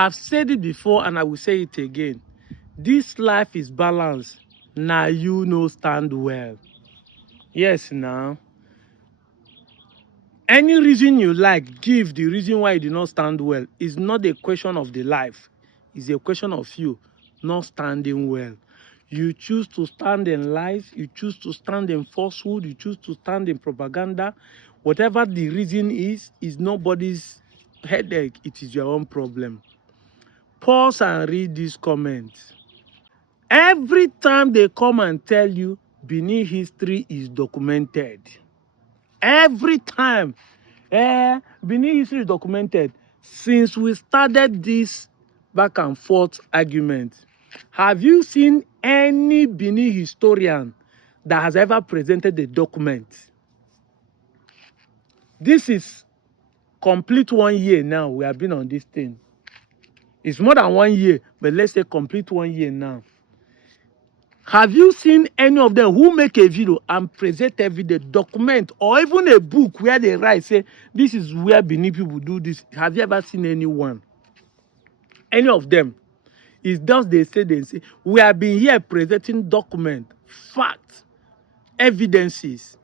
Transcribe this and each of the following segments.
I've said it before and I will say it again. This life is balanced. Now you know stand well. Yes, now. Any reason you like, give the reason why you do not stand well. It's not a question of the life. It's a question of you not standing well. You choose to stand in lies. You choose to stand in falsehood. You choose to stand in propaganda. Whatever the reason is nobody's headache. It is your own problem. Pause and read these comments. Every time they come and tell you Benin history is documented. Every time. Benin history is documented. Since we started this back and forth argument, have you seen any Benin historian that has ever presented a document? This is complete 1 year now. We have been on this thing. It's more than 1 year, but let's say complete 1 year now. Have you seen any of them who make a video and present every document or even a book where they write, say, this is where Benin people do this? Have you ever seen anyone? Any of them? It's just they say, we have been here presenting document, facts, evidences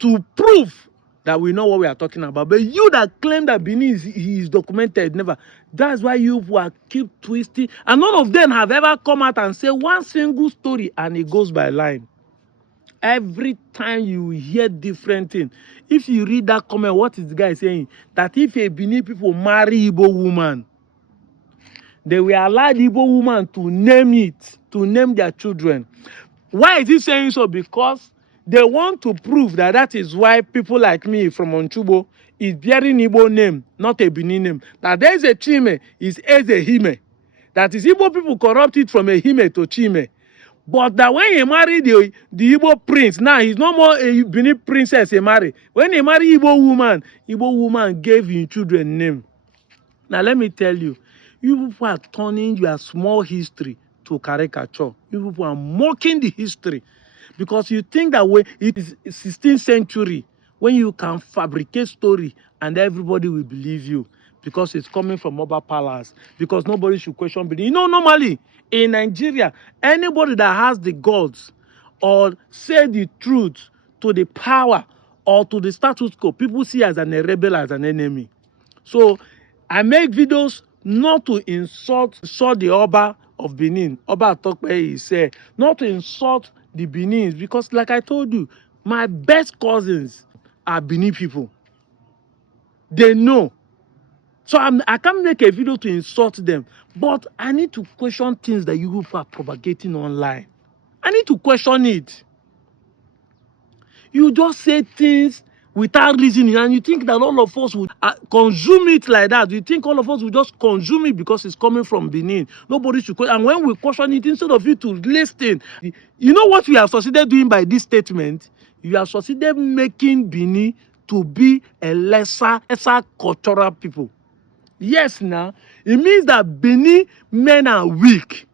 to prove that we know what we are talking about. But you that claim that Benin is documented, never. That's why you will keep twisting. And none of them have ever come out and say one single story and it goes by line. Every time you hear different thing. If you read that comment, what is the guy saying? That if a Benin people marry Igbo woman, they will allow the Igbo woman to name it, to name their children. Why is he saying so? Because they want to prove that that is why people like me from Onchubo is bearing Igbo name, not a Benin name. That there is a Chime, is a Hime. That is Igbo people corrupted from a Hime to Chime. But that when he married the Igbo prince, now he's no more a Benin princess he married. When he married Igbo woman gave him children name. Now let me tell you, you people are turning your small history to caricature. You people are mocking the history because you think that way it is 16th century when you can fabricate story and everybody will believe you because it's coming from Oba Palace, because nobody should question Benin. You know, normally in Nigeria, anybody that has the gods or say the truth to the power or to the status quo, people see as a rebel, as an enemy. So I make videos not to insult the Oba of Benin. Oba Atokpe is said not to insult the Benins, because like I told you, my best cousins are Benin people. They know. So I can't make a video to insult them, but I need to question things that you people are propagating online. I need to question it. You just say things without reasoning, and you think that all of us would consume it like that. You think all of us would just consume it because it's coming from Benin. Nobody should question. And when we question it, instead of you to listen, you know what we have succeeded doing by this statement? You have succeeded making Benin to be a lesser cultural people. Yes, now it means that Benin men are weak.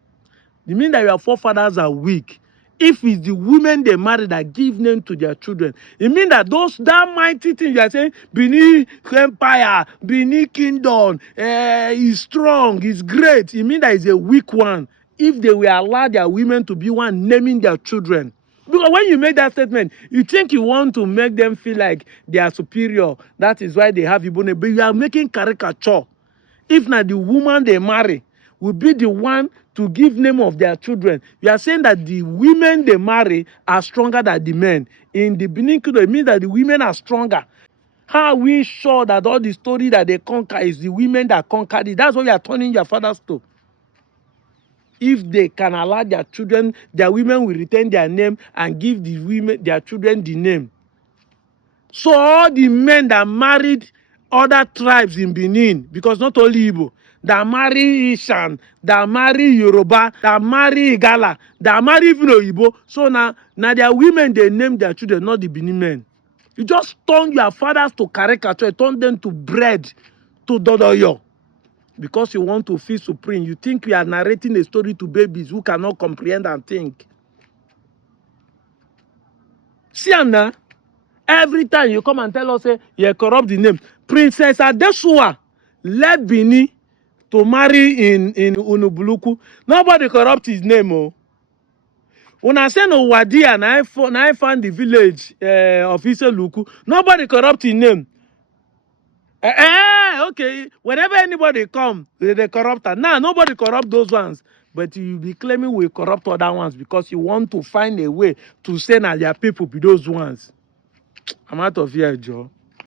It means that your forefathers are weak. If it's the women they marry that give name to their children, it means that that mighty thing you are saying, Benin Empire, Benin Kingdom, is strong, is great. It means that it's a weak one. If they will allow their women to be one naming their children. Because when you make that statement, you think you want to make them feel like they are superior. That is why they have Igbo name. But you are making caricature. If not the woman they marry will be the one to give name of their children, you are saying that the women they marry are stronger than the men. In the Benin Kingdom, it means that the women are stronger. How are we sure that all the story that they conquer is the women that conquered it? That's what you are turning your fathers to. If they can allow their children, their women will retain their name and give the women, their children, the name. So all the men that married other tribes in Benin, because not only Igbo, that marry Ishan, that marry Yoruba, that marry Igala, that marry even Oyibo. So now their women, they name their children, not the Benin men. You just turn your fathers to caricature, turn them to bread, to Dodoyo. Because you want to feel supreme. You think you are narrating a story to babies who cannot comprehend and think. See, Anna, every time you come and tell us, say, you corrupt the name. Princess Adesua left Benin to marry in Unubuluku. Nobody corrupt his name. Oh. When I say no Wadia, and I found the village of Iseluku, nobody corrupt his name. Okay. Whenever anybody come, they corrupt her. Now nobody corrupt those ones. But you be claiming we corrupt other ones because you want to find a way to say that your people be those ones. I'm out of here, Joe.